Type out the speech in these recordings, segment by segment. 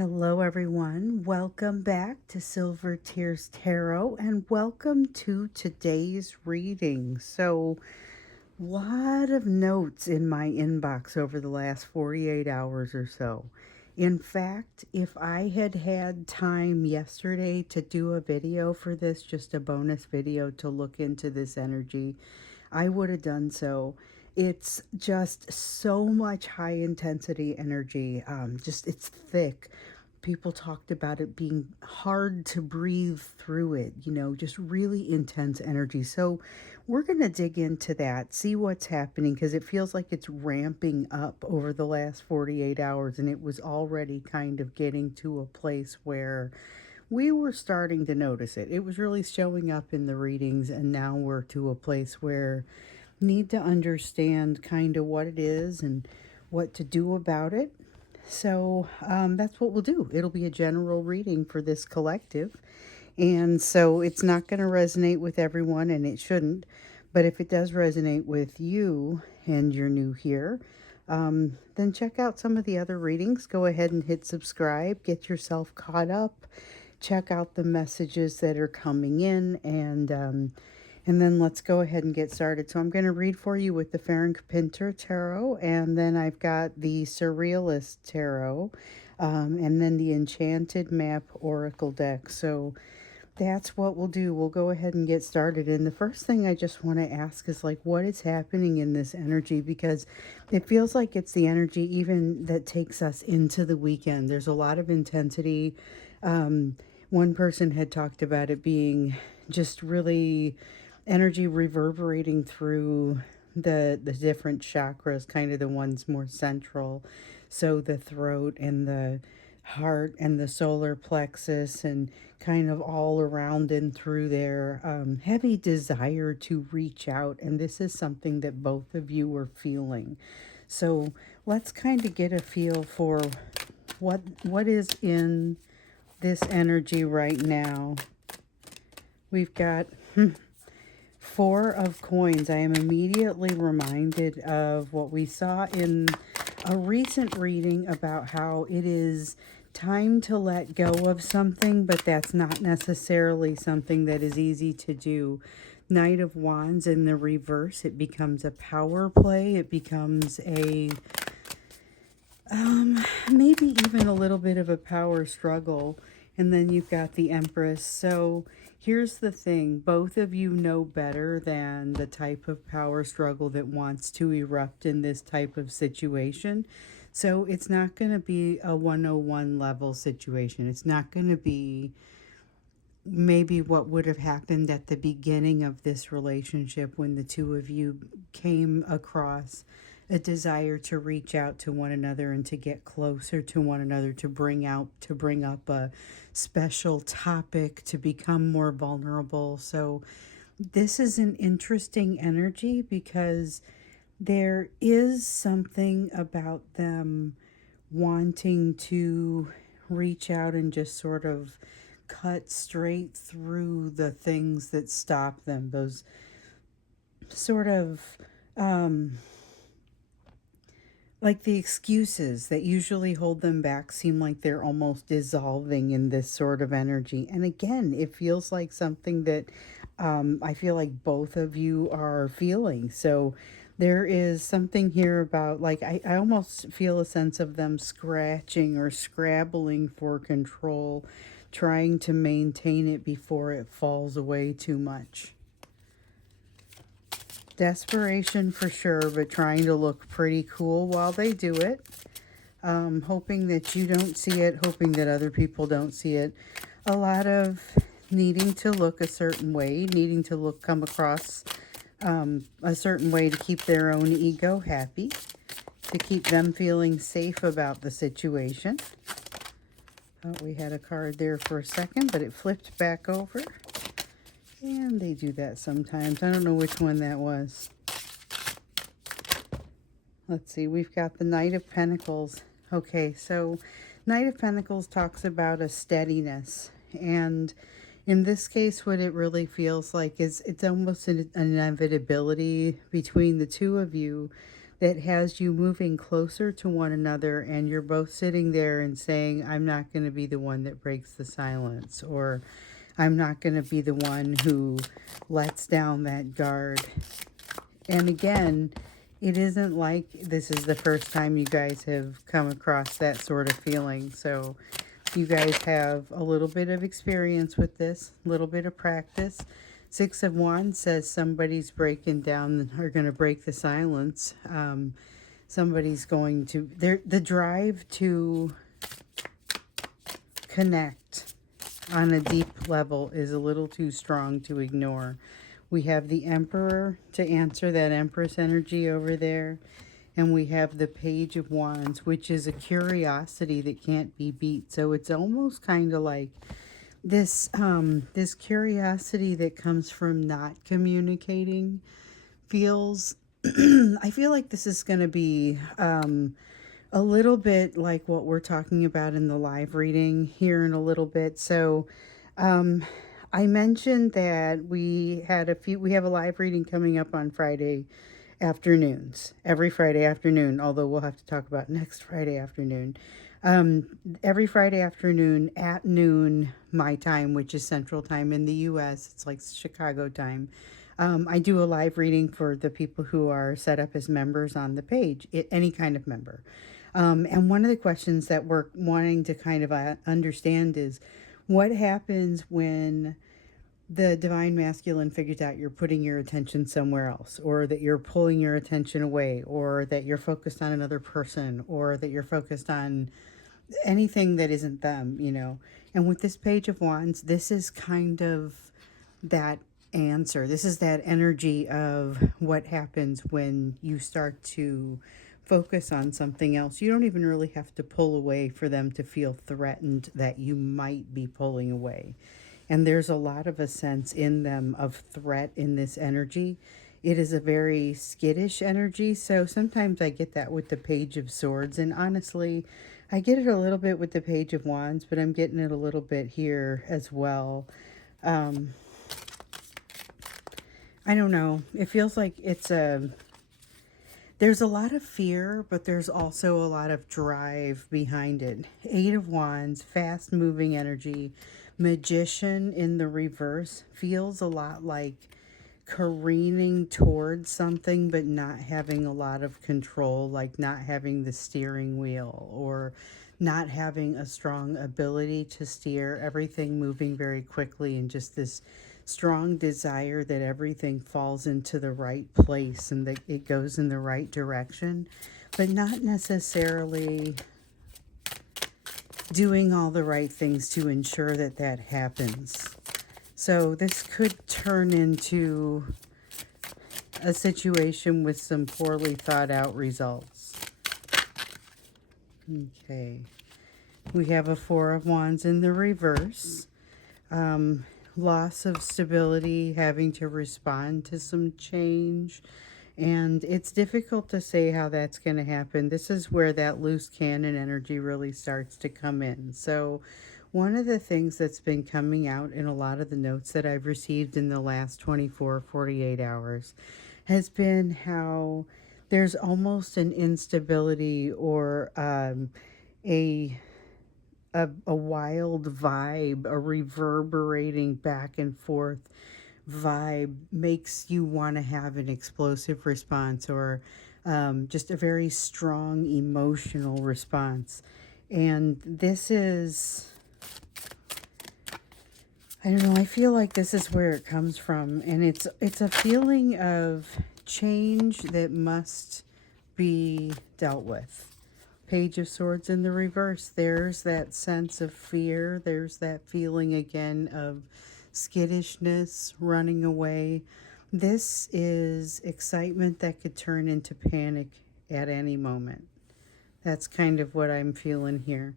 Hello, everyone. Welcome back to Silver Tears Tarot and welcome to today's reading. So, lot of notes in my inbox over the last 48 hours or so. In fact, if I had had time yesterday to do a video for this, just a bonus video to look into this energy, I would have done so. It's just so much high intensity energy. It's thick. People talked about it being hard to breathe through it, just really intense energy. So we're going to dig into that, see what's happening, because it feels like it's ramping up over the last 48 hours, and it was already kind of getting to a place where we were starting to notice it. It was really showing up in the readings, and now we're to a place where need to understand kind of what it is and what to do about it. So that's what we'll do. It'll be a general reading for this collective. And so it's not going to resonate with everyone, and it shouldn't. But if it does resonate with you and you're new here, then check out some of the other readings. Go ahead and hit subscribe. Get yourself caught up. Check out the messages that are coming in, and then let's go ahead and get started. So I'm going to read for you with the Ferenc Pinter Tarot, and then I've got the Surrealist Tarot, and then the Enchanted Map Oracle deck. So that's what we'll do. We'll go ahead and get started. And the first thing I just want to ask is what is happening in this energy? Because it feels like it's the energy even that takes us into the weekend. There's a lot of intensity. One person had talked about it being just really energy reverberating through the different chakras, kind of the ones more central. So the throat and the heart and the solar plexus, and kind of all around and through there. Heavy desire to reach out, and this is something that both of you are feeling. So let's kind of get a feel for what is in this energy right now. We've got Four of Coins. I am immediately reminded of what we saw in a recent reading about how it is time to let go of something, but that's not necessarily something that is easy to do. Knight of Wands in the reverse, it becomes a power play. It becomes a maybe even a little bit of a power struggle. And then you've got the Empress. So here's the thing. Both of you know better than the type of power struggle that wants to erupt in this type of situation. So it's not going to be a 101 level situation. It's not going to be maybe what would have happened at the beginning of this relationship when the two of you came across a desire to reach out to one another and to get closer to one another, to bring up a special topic, to become more vulnerable. So this is an interesting energy because there is something about them wanting to reach out and just sort of cut straight through the things that stop them, those sort of like the excuses that usually hold them back seem like they're almost dissolving in this sort of energy. And again, it feels like something that I feel like both of you are feeling. So there is something here about, I almost feel a sense of them scratching or scrabbling for control, trying to maintain it before it falls away too much. Desperation for sure, but trying to look pretty cool while they do it. Hoping that you don't see it, hoping that other people don't see it. A lot of needing to look a certain way, needing to come across a certain way to keep their own ego happy, to keep them feeling safe about the situation. Oh, we had a card there for a second, but it flipped back over. And they do that sometimes. I don't know which one that was. Let's see. We've got the Knight of Pentacles. Okay, so Knight of Pentacles talks about a steadiness. And in this case, what it really feels like is it's almost an inevitability between the two of you that has you moving closer to one another, and you're both sitting there and saying, I'm not going to be the one that breaks the silence, or I'm not going to be the one who lets down that guard. And again, it isn't like this is the first time you guys have come across that sort of feeling. So you guys have a little bit of experience with this, a little bit of practice. Six of Wands says somebody's breaking down or going to break the silence. Somebody's going to, the drive to connect on a deep level is a little too strong to ignore. We have the Emperor to answer that Empress energy over there. And we have the Page of Wands, which is a curiosity that can't be beat. So it's almost kind of like this curiosity that comes from not communicating feels I feel like this is going to be a little bit like what we're talking about in the live reading here in a little bit. So I mentioned that we have a live reading coming up on Friday afternoons, every Friday afternoon, although we'll have to talk about next Friday afternoon. Every Friday afternoon at noon, my time, which is Central Time in the US, it's like Chicago time. I do a live reading for the people who are set up as members on the page, any kind of member. And one of the questions that we're wanting to kind of understand is what happens when the divine masculine figures out you're putting your attention somewhere else, or that you're pulling your attention away, or that you're focused on another person, or that you're focused on anything that isn't them, you know. And with this Page of Wands, this is kind of that answer. This is that energy of what happens when you start to focus on something else. You don't even really have to pull away for them to feel threatened that you might be pulling away. And there's a lot of a sense in them of threat in this energy. It is a very skittish energy. So sometimes I get that with the Page of Swords. And honestly, I get it a little bit with the Page of Wands, but I'm getting it a little bit here as well. I don't know. It feels like there's a lot of fear, but there's also a lot of drive behind it. Eight of Wands, fast moving energy. Magician in the reverse feels a lot like careening towards something, but not having a lot of control, like not having the steering wheel, or not having a strong ability to steer, everything moving very quickly, and just this strong desire that everything falls into the right place and that it goes in the right direction, but not necessarily doing all the right things to ensure that that happens. So this could turn into a situation with some poorly thought out results. Okay. We have a Four of Wands in the reverse. Loss of stability, having to respond to some change. And it's difficult to say how that's going to happen. This is where that loose cannon energy really starts to come in. So one of the things that's been coming out in a lot of the notes that I've received in the last 24, 48 hours has been how there's almost an instability or a wild vibe, a reverberating back and forth vibe makes you want to have an explosive response, or just a very strong emotional response. And this is, I don't know, I feel like this is where it comes from. And it's a feeling of change that must be dealt with. Page of Swords in the reverse. There's that sense of fear. There's that feeling again of skittishness, running away. This is excitement that could turn into panic at any moment. That's kind of what I'm feeling here.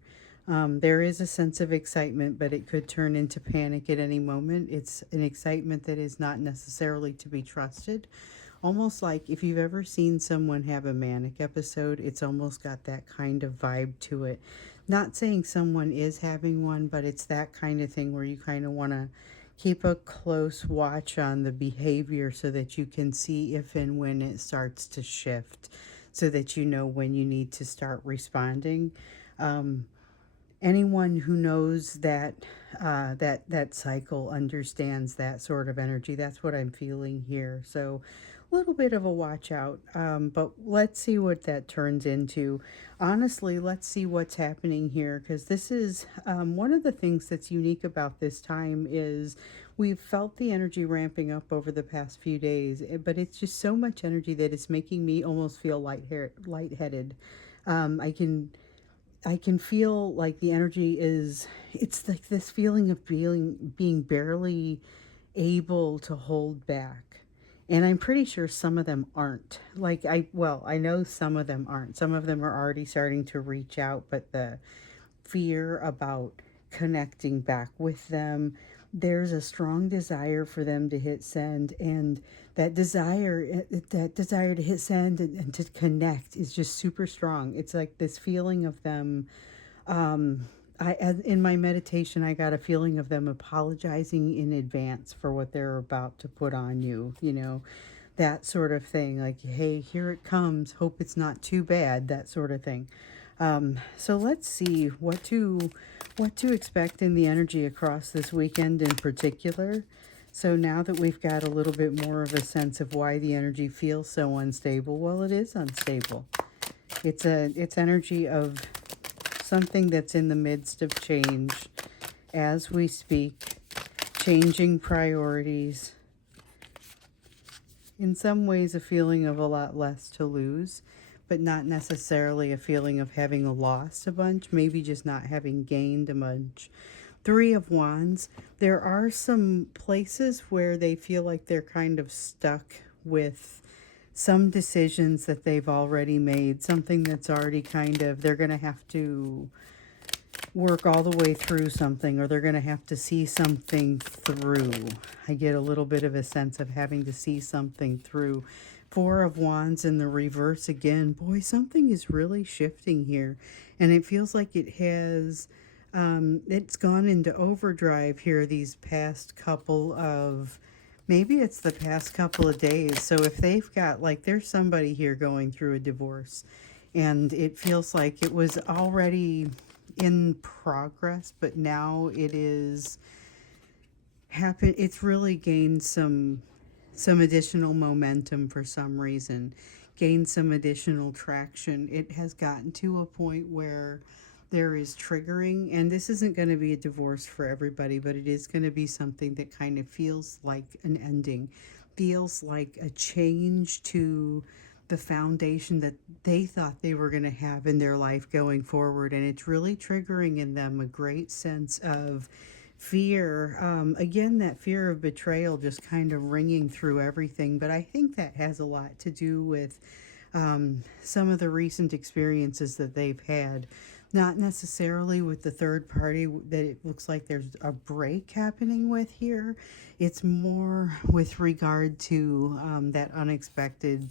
There is a sense of excitement, but it could turn into panic at any moment. It's an excitement that is not necessarily to be trusted. Almost like if you've ever seen someone have a manic episode, it's almost got that kind of vibe to it. Not saying someone is having one, but it's that kind of thing where you kind of want to keep a close watch on the behavior so that you can see if and when it starts to shift. so that you know when you need to start responding. Um, Anyone who knows that that cycle understands that sort of energy. That's what I'm feeling here. So a little bit of a watch out, but let's see what that turns into. Honestly, let's see what's happening here, because this is one of the things that's unique about this time is we've felt the energy ramping up over the past few days, but it's just so much energy that it's making me almost feel lightheaded. Um, I can feel like the energy is, it's like this feeling of being barely able to hold back. And I'm pretty sure some of them aren't. I know some of them aren't. Some of them are already starting to reach out, but the fear about connecting back with them, there's a strong desire for them to hit send, and that desire to hit send and to connect is just super strong. It's like this feeling of them, in my meditation, I got a feeling of them apologizing in advance for what they're about to put on you, that sort of thing. Like, hey, here it comes. Hope it's not too bad, that sort of thing. So let's see what to expect in the energy across this weekend in particular. So now that we've got a little bit more of a sense of why the energy feels so unstable, well, it is unstable. It's energy of something that's in the midst of change as we speak, changing priorities. In some ways, a feeling of a lot less to lose, but not necessarily a feeling of having lost a bunch, maybe just not having gained a bunch. Three of Wands, there are some places where they feel like they're kind of stuck with some decisions that they've already made, something that's already they're going to have to work all the way through something, or they're going to have to see something through. I get a little bit of a sense of having to see something through. Four of Wands in the reverse again. Boy, something is really shifting here. And it feels like it's gone into overdrive here these past couple of, maybe it's the past couple of days. So if they've got, there's somebody here going through a divorce, and it feels like it was already in progress, but now it's really gained some additional momentum for some reason, gained some additional traction. It has gotten to a point where there is triggering, and this isn't going to be a divorce for everybody, but it is going to be something that kind of feels like an ending, feels like a change to the foundation that they thought they were going to have in their life going forward. And it's really triggering in them a great sense of fear. Again, that fear of betrayal just kind of ringing through everything. But I think that has a lot to do with some of the recent experiences that they've had. Not necessarily with the third party that it looks like there's a break happening with here. It's more with regard to that unexpected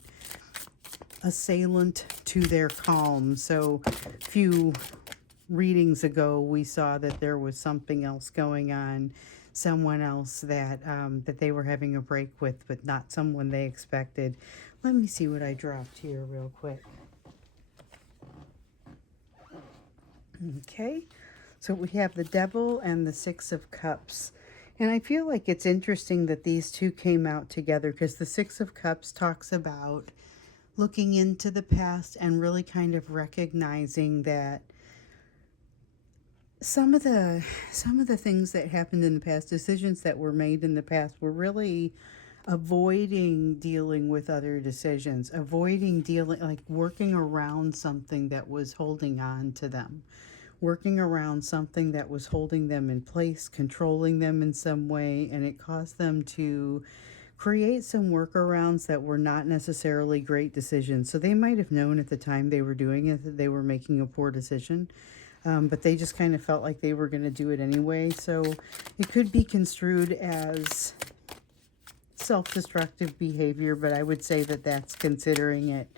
assailant to their calm. So a few readings ago, we saw that there was something else going on, someone else that they were having a break with, but not someone they expected. Let me see what I dropped here real quick. Okay, so we have the Devil and the Six of Cups. And I feel like it's interesting that these two came out together, because the Six of Cups talks about looking into the past and really kind of recognizing that some of the things that happened in the past, decisions that were made in the past, were really avoiding dealing with other decisions, avoiding dealing, like working around something that was holding on to them, working around something that was holding them in place, controlling them in some way, and it caused them to create some workarounds that were not necessarily great decisions. So they might have known at the time they were doing it that they were making a poor decision, but they just kind of felt like they were going to do it anyway. So it could be construed as self-destructive behavior, but I would say that that's considering it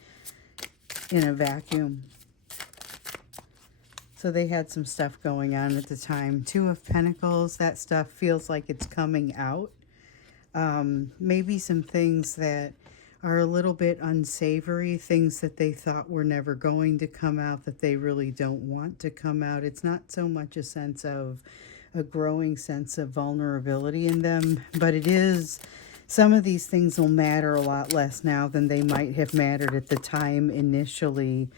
in a vacuum. So they had some stuff going on at the time. Two of Pentacles, that stuff feels like it's coming out. Maybe some things that are a little bit unsavory, things that they thought were never going to come out that they really don't want to come out. It's not so much a sense of a growing sense of vulnerability in them, but it is, some of these things will matter a lot less now than they might have mattered at the time initially,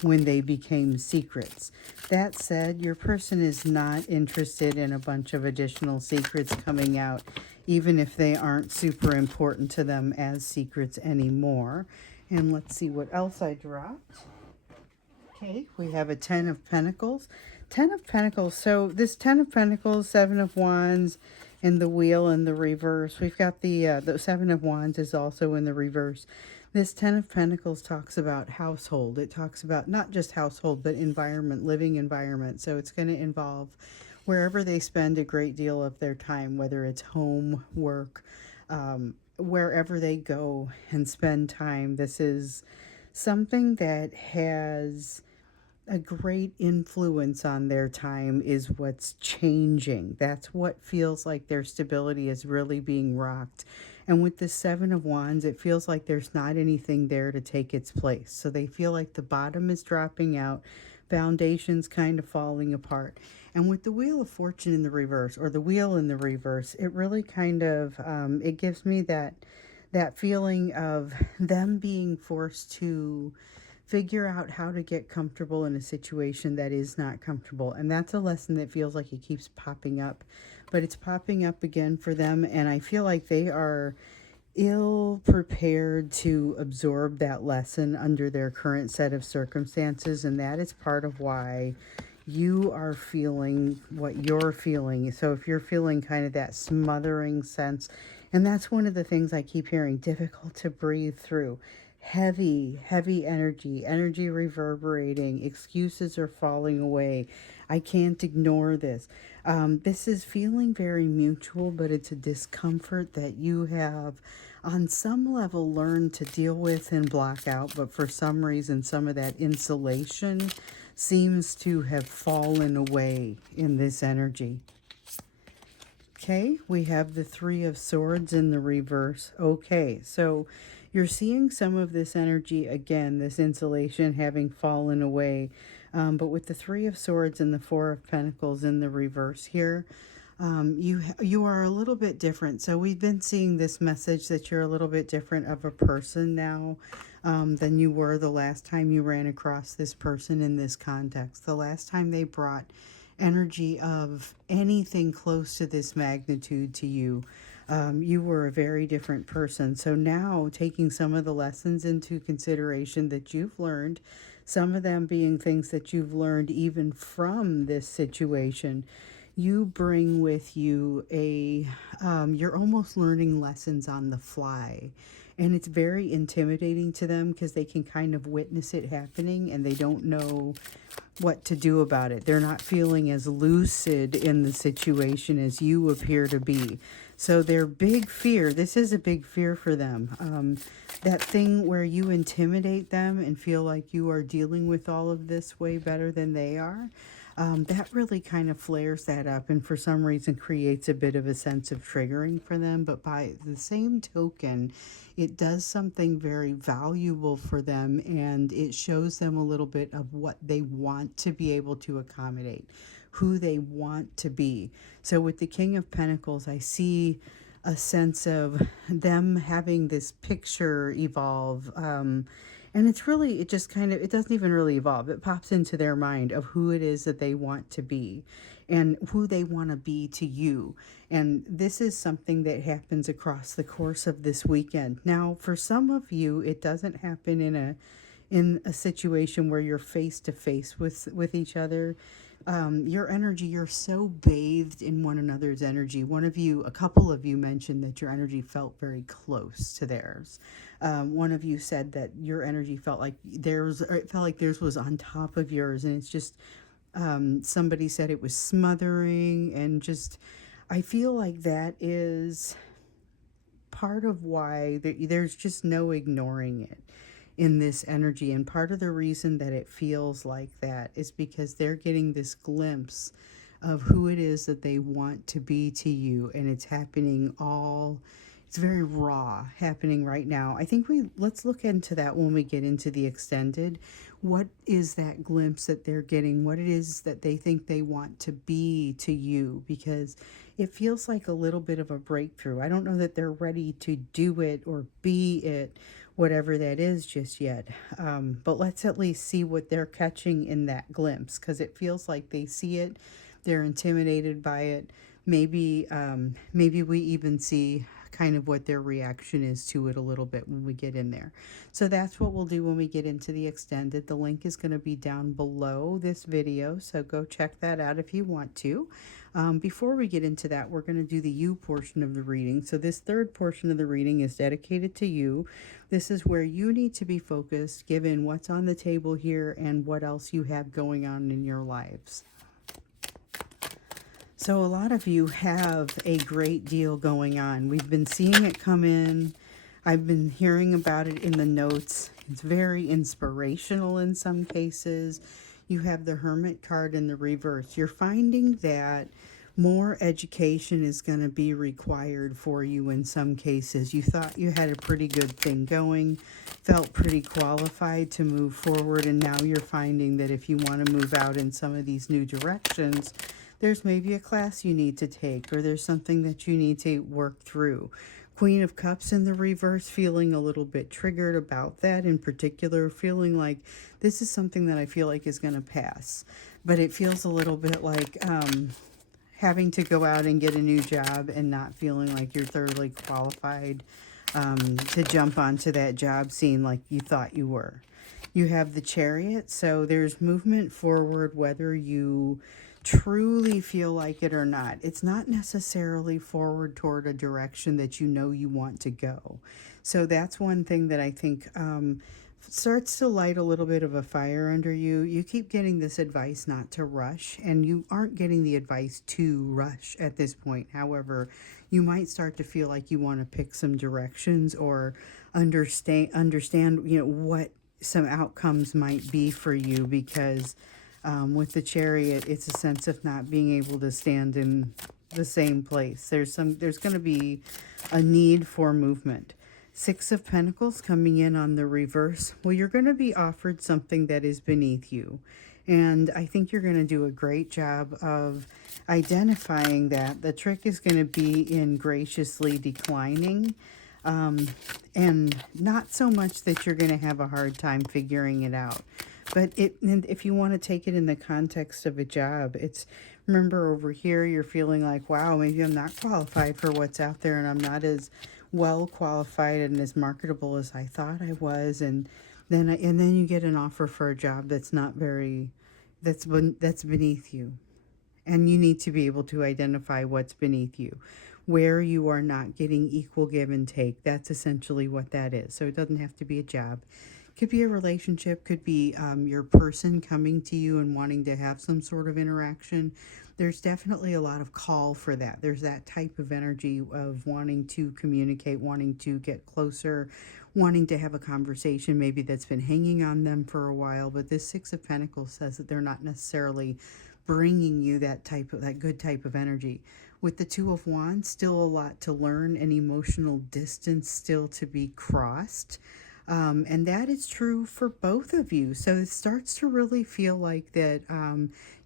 when they became secrets. That said, your person is not interested in a bunch of additional secrets coming out, even if they aren't super important to them as secrets anymore. And let's see what else I dropped. Okay, we have a Ten of Pentacles. Ten of Pentacles. So this Ten of Pentacles, Seven of Wands, and the Wheel in the reverse. We've got the Seven of Wands is also in the reverse. This Ten of Pentacles talks about household. It talks about not just household, but environment, living environment. So it's going to involve wherever they spend a great deal of their time, whether it's home, work, wherever they go and spend time. This is something that has a great influence on their time, is what's changing. That's what feels like their stability is really being rocked. And with the Seven of Wands, it feels like there's not anything there to take its place. So they feel like the bottom is dropping out, foundation's kind of falling apart. And with the Wheel of Fortune in the reverse, or the Wheel in the reverse, it really kind of, it gives me that feeling of them being forced to figure out how to get comfortable in a situation that is not comfortable. And that's a lesson that feels like it keeps popping up, but it's popping up again for them. And I feel like they are ill prepared to absorb that lesson under their current set of circumstances. And that is part of why you are feeling what you're feeling. So if you're feeling kind of that smothering sense, and that's one of the things I keep hearing, difficult to breathe through, heavy energy reverberating, excuses are falling away, I can't ignore this. This is feeling very mutual, but it's a discomfort that you have on some level learned to deal with and block out, but for some reason some of that insulation seems to have fallen away in this energy. Okay, we have the Three of Swords in the reverse. Okay, so you're seeing some of this energy again, this insulation having fallen away. But with the Three of Swords and the Four of Pentacles in the reverse here, you are a little bit different. So we've been seeing this message that you're a little bit different of a person now than you were the last time you ran across this person in this context. The last time they brought energy of anything close to this magnitude to you, you were a very different person. So now, taking some of the lessons into consideration that you've learned, some of them being things that you've learned even from this situation, you bring with you you're almost learning lessons on the fly. And it's very intimidating to them because they can kind of witness it happening and they don't know what to do about it. They're not feeling as lucid in the situation as you appear to be. So their big fear, this is a big fear for them. That thing where you intimidate them and feel like you are dealing with all of this way better than they are, that really kind of flares that up and for some reason creates a bit of a sense of triggering for them. But by the same token, it does something very valuable for them, and it shows them a little bit of what they want to be able to accommodate, who they want to be. So with the King of Pentacles, I see a sense of them having this picture evolve, and it's really, it just kind of, it doesn't even really evolve. It pops into their mind of who it is that they want to be and who they want to be to you. And this is something that happens across the course of this weekend. Now, for some of you, it doesn't happen in a situation where you're face to face with each other. Your energy, you're so bathed in one another's energy. A couple of you mentioned that your energy felt very close to theirs. One of you said that your energy felt like theirs, or it felt like theirs was on top of yours, and it's just, somebody said it was smothering, and just, I feel like that is part of why there's just no ignoring it in this energy. And part of the reason that it feels like that is because they're getting this glimpse of who it is that they want to be to you, and it's happening all it's very raw happening right now. I think let's look into that when we get into the extended. What is that glimpse that they're getting? What it is that they think they want to be to you? Because it feels like a little bit of a breakthrough. I don't know that they're ready to do it or be it, whatever that is, just yet. But let's at least see what they're catching in that glimpse, because it feels like they see it, they're intimidated by it. Maybe we even see kind of what their reaction is to it a little bit when we get in there. So that's what we'll do when we get into the extended. The link is going to be down below this video, so go check that out if you want to. Before we get into that, we're going to do the you portion of the reading. So this third portion of the reading is dedicated to you. This is where you need to be focused given what's on the table here and what else you have going on in your lives. So a lot of you have a great deal going on. We've been seeing it come in. I've been hearing about it in the notes. It's very inspirational in some cases. You have the Hermit card in the reverse. You're finding that more education is going to be required for you in some cases. You thought you had a pretty good thing going, felt pretty qualified to move forward, and now you're finding that if you want to move out in some of these new directions, there's maybe a class you need to take, or there's something that you need to work through. Queen of Cups in the reverse, feeling a little bit triggered about that in particular, feeling like this is something that I feel like is going to pass. But it feels a little bit like having to go out and get a new job and not feeling like you're thoroughly qualified to jump onto that job scene like you thought you were. You have the Chariot, so there's movement forward whether you truly feel like it or not. It's not necessarily forward toward a direction that you know you want to go. So that's one thing that I think starts to light a little bit of a fire under you. You keep getting this advice not to rush, and you aren't getting the advice to rush at this point. However, you might start to feel like you want to pick some directions or understand, what some outcomes might be for you, because with the Chariot, it's a sense of not being able to stand in the same place. There's going to be a need for movement. Six of Pentacles coming in on the reverse. Well, you're going to be offered something that is beneath you. And I think you're going to do a great job of identifying that. The trick is going to be in graciously declining. And not so much that you're going to have a hard time figuring it out. But if you want to take it in the context of a job, remember over here, you're feeling like, wow, maybe I'm not qualified for what's out there, and I'm not as well qualified and as marketable as I thought I was. And then you get an offer for a job that's beneath you. And you need to be able to identify what's beneath you, where you are not getting equal give and take. That's essentially what that is. So it doesn't have to be a job. Could be a relationship, could be your person coming to you and wanting to have some sort of interaction. There's definitely a lot of call for that. There's that type of energy of wanting to communicate, wanting to get closer, wanting to have a conversation maybe that's been hanging on them for a while. But this Six of Pentacles says that they're not necessarily bringing you that good type of energy. With the Two of Wands, still a lot to learn, and emotional distance still to be crossed. And that is true for both of you. So it starts to really feel like that,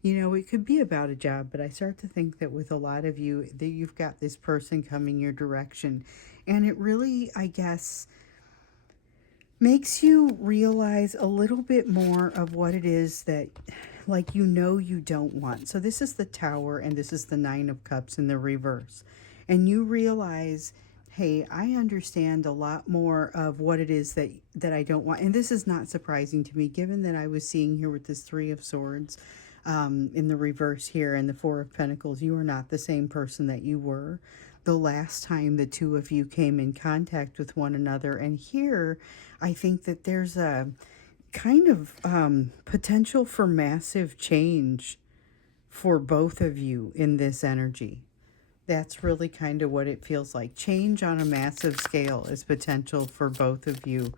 it could be about a job, but I start to think that with a lot of you, that you've got this person coming your direction. And it really, I guess, makes you realize a little bit more of what it is that, you don't want. So this is the Tower, and this is the Nine of Cups in the reverse. And you realize, hey, I understand a lot more of what it is that I don't want. And this is not surprising to me, given that I was seeing here with this Three of Swords in the reverse here and the Four of Pentacles. You are not the same person that you were the last time the two of you came in contact with one another. And here, I think that there's a kind of potential for massive change for both of you in this energy. That's really kind of what it feels like. Change on a massive scale is potential for both of you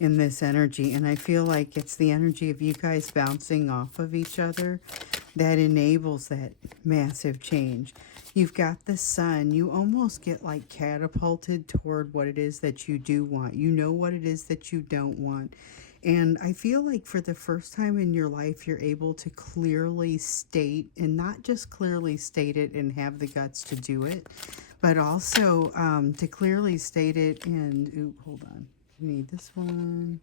in this energy. And I feel like it's the energy of you guys bouncing off of each other that enables that massive change. You've got the sun. You almost get like catapulted toward what it is that you do want. You know what it is that you don't want. And I feel like for the first time in your life, you're able to clearly state, and not just clearly state it and have the guts to do it, but also to clearly state it and, ooh, hold on. You need this one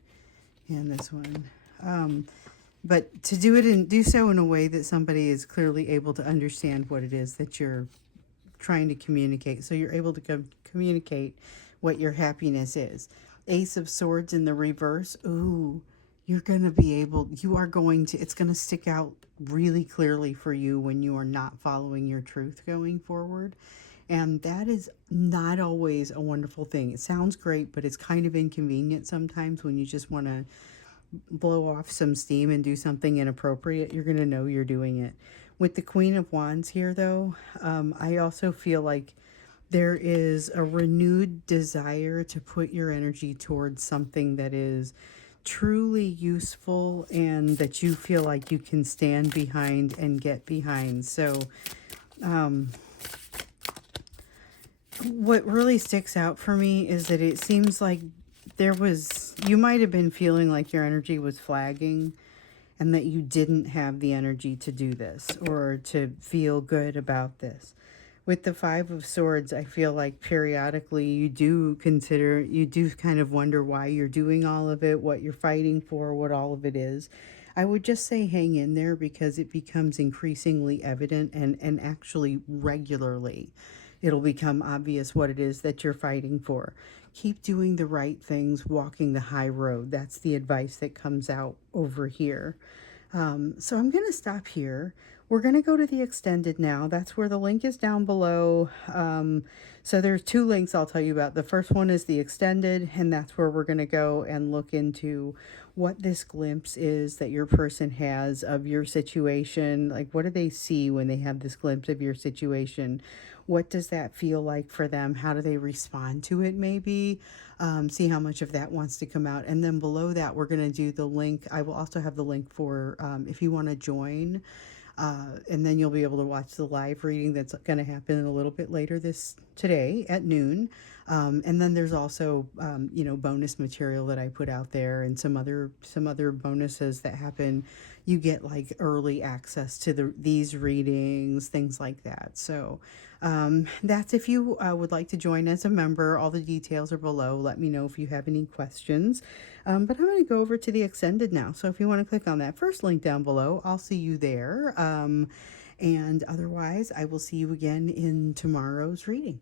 and this one. But to do it and do so in a way that somebody is clearly able to understand what it is that you're trying to communicate. So you're able to communicate what your happiness is. Ace of Swords in the reverse. Ooh, you're going to be able, you are going to, it's going to stick out really clearly for you when you are not following your truth going forward. And that is not always a wonderful thing. It sounds great, but it's kind of inconvenient sometimes when you just want to blow off some steam and do something inappropriate. You're going to know you're doing it. With the Queen of Wands here, though, I also feel like there is a renewed desire to put your energy towards something that is truly useful and that you feel like you can stand behind and get behind. So, what really sticks out for me is that it seems like you might have been feeling like your energy was flagging and that you didn't have the energy to do this or to feel good about this. With the Five of Swords, I feel like periodically you do kind of wonder why you're doing all of it, what you're fighting for, what all of it is. I would just say hang in there because it becomes increasingly evident and actually regularly it'll become obvious what it is that you're fighting for. Keep doing the right things, walking the high road. That's the advice that comes out over here. So I'm going to stop here. We're going to go to the extended now. That's where the link is down below. So there's two links I'll tell you about. The first one is the extended, and that's where we're going to go and look into what this glimpse is that your person has of your situation. Like, what do they see when they have this glimpse of your situation? What does that feel like for them? How do they respond to it, maybe? See how much of that wants to come out. And then below that, we're going to do the link. I will also have the link for if you want to join. And then you'll be able to watch the live reading that's going to happen a little bit later today at noon. And then there's also, bonus material that I put out there and some other bonuses that happen. You get like early access to these readings, things like that. So that's if you would like to join as a member. All the details are below. Let me know if you have any questions. But I'm going to go over to the extended now. So if you want to click on that first link down below, I'll see you there. And otherwise, I will see you again in tomorrow's reading.